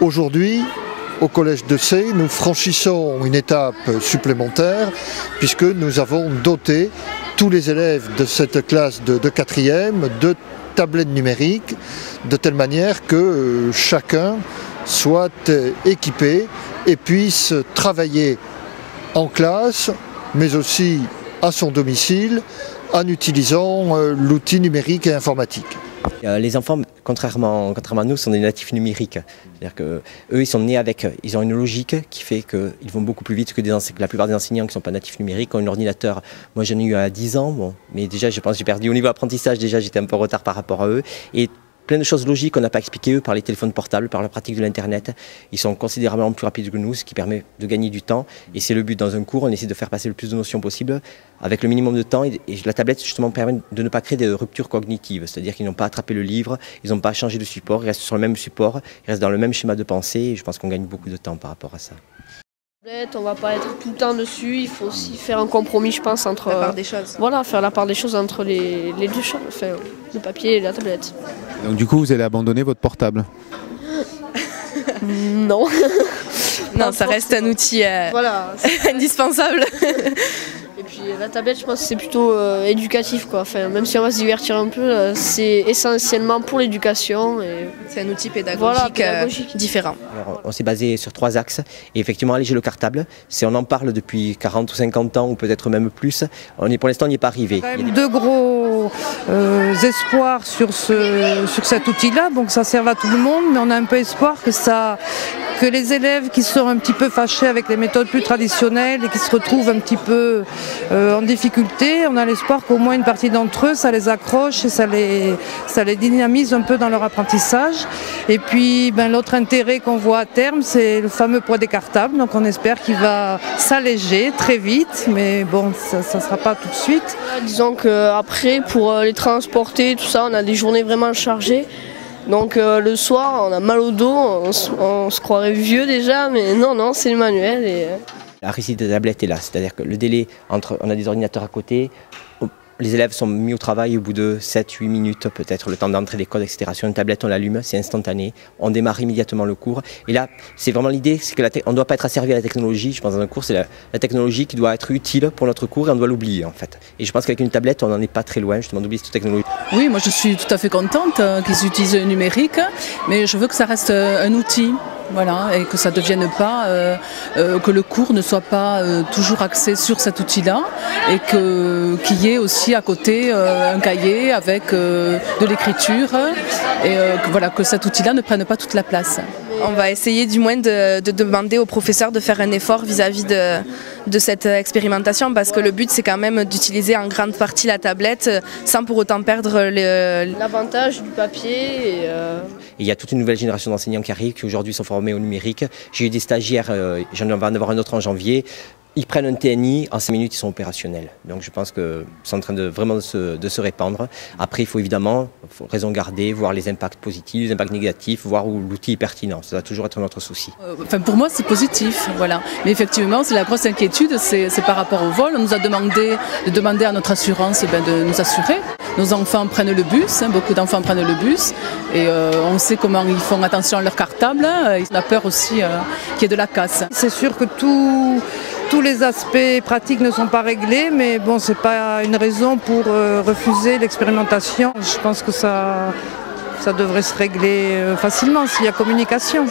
Aujourd'hui, au Collège de C, nous franchissons une étape supplémentaire puisque nous avons doté tous les élèves de cette classe de 4e de tablettes numériques de telle manière que chacun soit équipé et puisse travailler en classe mais aussi à son domicile en utilisant l'outil numérique et informatique. Les enfants, contrairement à nous, sont des natifs numériques. C'est-à-dire qu'eux, ils sont nés avec, ils ont une logique qui fait qu'ils vont beaucoup plus vite que la plupart des enseignants qui ne sont pas natifs numériques, ont un ordinateur. Moi, j'en ai eu à 10 ans, bon, mais déjà, je pense que j'ai perdu au niveau apprentissage, déjà j'étais un peu en retard par rapport à eux. Et plein de choses logiques qu'on n'a pas expliquées eux par les téléphones portables, par la pratique de l'Internet. Ils sont considérablement plus rapides que nous, ce qui permet de gagner du temps. Et c'est le but dans un cours, on essaie de faire passer le plus de notions possible avec le minimum de temps. Et la tablette justement permet de ne pas créer des ruptures cognitives. C'est-à-dire qu'ils n'ont pas attrapé le livre, ils n'ont pas changé de support, ils restent sur le même support, ils restent dans le même schéma de pensée. Et je pense qu'on gagne beaucoup de temps par rapport à ça. On ne va pas être tout le temps dessus, il faut aussi faire un compromis, je pense, entre... La part des choses. Voilà, faire la part des choses entre les deux choses, enfin, le papier et la tablette. Donc du coup, vous allez abandonner votre portable? Non. Non, ça reste un outil voilà, indispensable. Et puis la tablette, je pense que c'est plutôt éducatif, quoi. Enfin, même si on va se divertir un peu, c'est essentiellement pour l'éducation. C'est un outil pédagogique, voilà, pédagogique. Différent. Alors, on s'est basé sur 3 axes et effectivement alléger le cartable. On en parle depuis 40 ou 50 ans ou peut-être même plus. Pour l'instant on n'y est pas arrivé. Il y a deux gros espoirs sur cet outil-là, donc ça sert à tout le monde, mais on a un peu espoir que les élèves qui sont un petit peu fâchés avec les méthodes plus traditionnelles et qui se retrouvent un petit peu en difficulté, on a l'espoir qu'au moins une partie d'entre eux, ça les accroche et ça les dynamise un peu dans leur apprentissage. Et puis l'autre intérêt qu'on voit à terme, c'est le fameux poids des cartables, donc on espère qu'il va s'alléger très vite, mais bon, ça ne sera pas tout de suite. Disons qu'après, pour les transporter, tout ça, on a des journées vraiment chargées. Donc le soir, on a mal au dos, on se croirait vieux déjà, mais non, c'est le manuel. La réussite de la tablette est là, c'est-à-dire que le délai entre, on a des ordinateurs à côté, les élèves sont mis au travail au bout de 7-8 minutes, peut-être le temps d'entrer des codes, etc. Sur une tablette, on l'allume, c'est instantané, on démarre immédiatement le cours. Et là, c'est vraiment l'idée, c'est qu'on ne doit pas être asservi à la technologie. Je pense dans un cours, c'est la technologie qui doit être utile pour notre cours et on doit l'oublier en fait. Et je pense qu'avec une tablette, on n'en est pas très loin justement d'oublier cette technologie. Oui, moi je suis tout à fait contente qu'ils utilisent le numérique, mais je veux que ça reste un outil. Voilà, et que ça ne devienne pas, que le cours ne soit pas toujours axé sur cet outil-là et qu'il y ait aussi à côté un cahier avec de l'écriture et que cet outil-là ne prenne pas toute la place. On va essayer du moins de demander aux professeurs de faire un effort vis-à-vis de cette expérimentation parce que le but c'est quand même d'utiliser en grande partie la tablette sans pour autant perdre l'avantage du papier. Il y a toute une nouvelle génération d'enseignants qui arrivent, qui aujourd'hui sont formés au numérique. J'ai eu des stagiaires, j'en vais en avoir un autre en janvier. Ils prennent un TNI, en 5 minutes ils sont opérationnels. Donc je pense que c'est en train de vraiment de se répandre. Après il faut évidemment raison garder, voir les impacts positifs, les impacts négatifs, voir où l'outil est pertinent. Ça va toujours être notre souci. Enfin, pour moi c'est positif, voilà. Mais effectivement c'est la grosse inquiétude, c'est par rapport au vol. On nous a demandé de demander à notre assurance de nous assurer. Nos enfants prennent le bus, beaucoup d'enfants prennent le bus et on sait comment ils font attention à leur cartable. On a peur aussi qu'il y ait de la casse. C'est sûr que tous les aspects pratiques ne sont pas réglés, mais bon, ce n'est pas une raison pour refuser l'expérimentation. Je pense que ça devrait se régler facilement s'il y a communication.